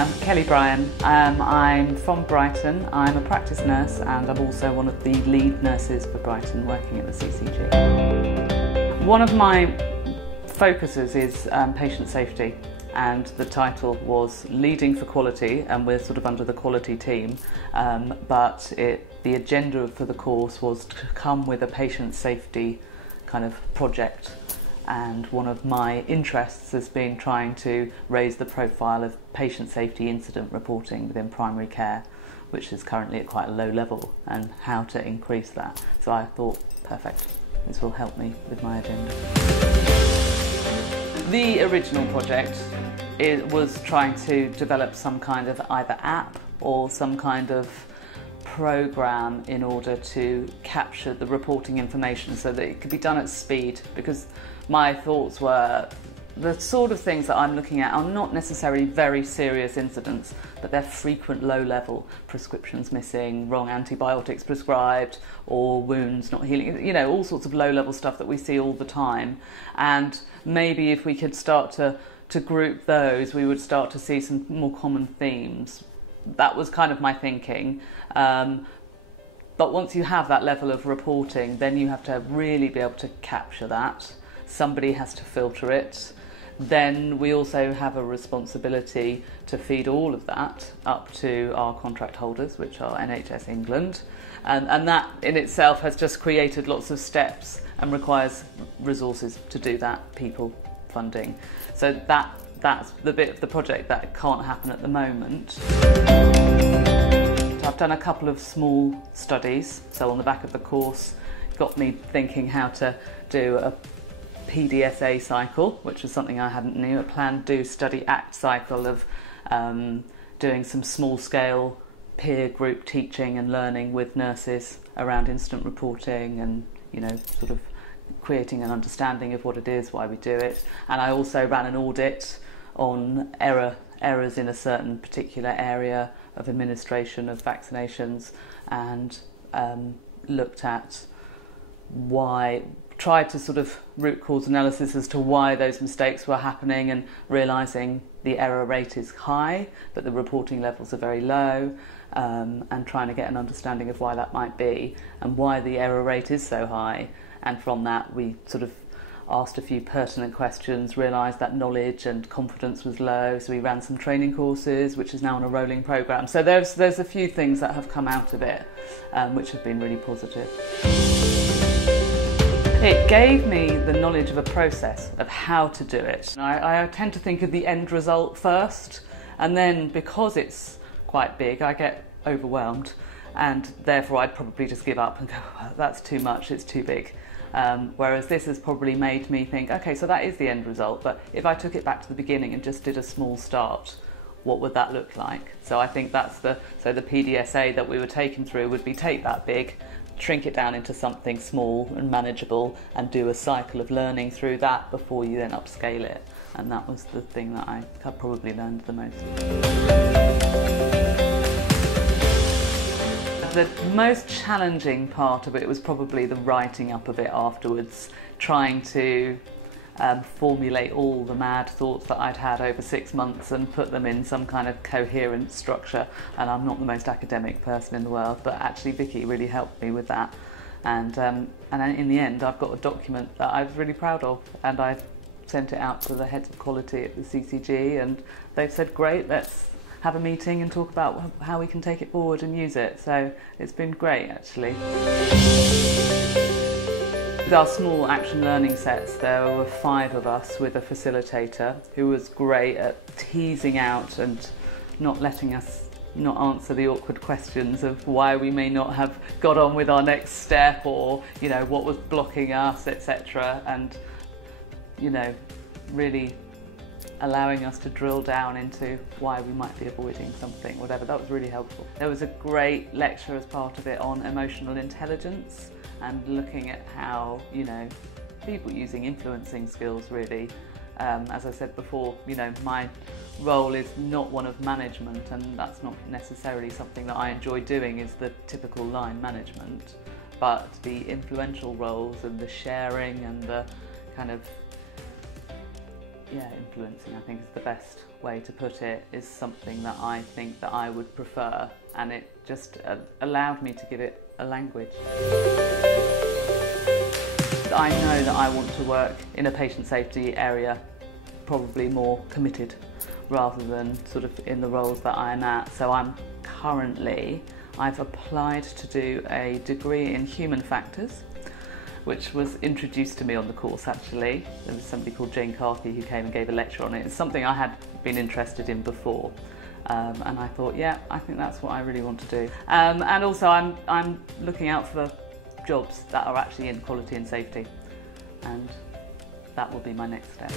I'm Kellie Bryan. I'm from Brighton. I'm a practice nurse and I'm also one of the lead nurses for Brighton working at the CCG. One of my focuses is patient safety, and the title was Leading for Quality, and we're sort of under the quality team, but the agenda for the course was to come with a patient safety kind of project. And one of my interests has been trying to raise the profile of patient safety incident reporting within primary care, which is currently at quite a low level, and how to increase that. So I thought, perfect, this will help me with my agenda. The original project was trying to develop some kind of either app or some kind of program in order to capture the reporting information so that it could be done at speed, because my thoughts were the sort of things that I'm looking at are not necessarily very serious incidents, but they're frequent low-level prescriptions missing, wrong antibiotics prescribed, or wounds not healing, you know, all sorts of low-level stuff that we see all the time. And maybe if we could start to group those, we would start to see some more common themes. That was kind of my thinking. But once you have that level of reporting, then you have to really be able to capture that. Somebody has to filter it. Then we also have a responsibility to feed all of that up to our contract holders, which are NHS England. And that in itself has just created lots of steps and requires resources to do that, people, funding. So that's the bit of the project that can't happen at the moment. I've done a couple of small studies, so on the back of the course got me thinking how to do a PDSA cycle, which was something I hadn't knew, a plan, do, study, act cycle of doing some small-scale peer group teaching and learning with nurses around incident reporting and, you know, sort of creating an understanding of what it is, why we do it. And I also ran an audit on errors in a certain particular area of administration of vaccinations, and looked at tried to sort of root cause analysis as to why those mistakes were happening, and realising the error rate is high but the reporting levels are very low, and trying to get an understanding of why that might be and why the error rate is so high. And from that we sort of asked a few pertinent questions, realised that knowledge and confidence was low, so we ran some training courses, which is now on a rolling programme. So there's a few things that have come out of it, which have been really positive. It gave me the knowledge of a process of how to do it. I tend to think of the end result first, and then because it's quite big, I get overwhelmed, and therefore I'd probably just give up and go, well, that's too much, it's too big. Whereas this has probably made me think, okay, so that is the end result, but if I took it back to the beginning and just did a small start, what would that look like? So I think that's the PDSA that we were taken through would be take that big, shrink it down into something small and manageable, and do a cycle of learning through that before you then upscale it. And that was the thing that I probably learned the most. The most challenging part of it was probably the writing up of it afterwards, trying to formulate all the mad thoughts that I'd had over 6 months and put them in some kind of coherent structure. And I'm not the most academic person in the world, but actually Vicky really helped me with that. And in the end, I've got a document that I was really proud of, and I sent it out to the heads of quality at the CCG, and they've said, great, let's have a meeting and talk about how we can take it forward and use it. So it's been great, actually. With our small action learning sets, there were 5 of us with a facilitator who was great at teasing out and not letting us not answer the awkward questions of why we may not have got on with our next step, or, you know, what was blocking us, etc. And, you know, really allowing us to drill down into why we might be avoiding something, whatever. That was really helpful. There was a great lecture as part of it on emotional intelligence, and looking at how, you know, people using influencing skills really. As I said before, you know, my role is not one of management, and that's not necessarily something that I enjoy doing, is the typical line management. But the influential roles and the sharing and the kind of Yeah, influencing, I think, is the best way to put it, is something that I think that I would prefer, and it just allowed me to give it a language. I know that I want to work in a patient safety area, probably more committed rather than sort of in the roles that I'm at. So I've applied to do a degree in human factors, which was introduced to me on the course actually. There was somebody called Jane Carthy who came and gave a lecture on it. It's something I had been interested in before. And I thought, yeah, I think that's what I really want to do. And also I'm looking out for jobs that are actually in quality and safety, and that will be my next step.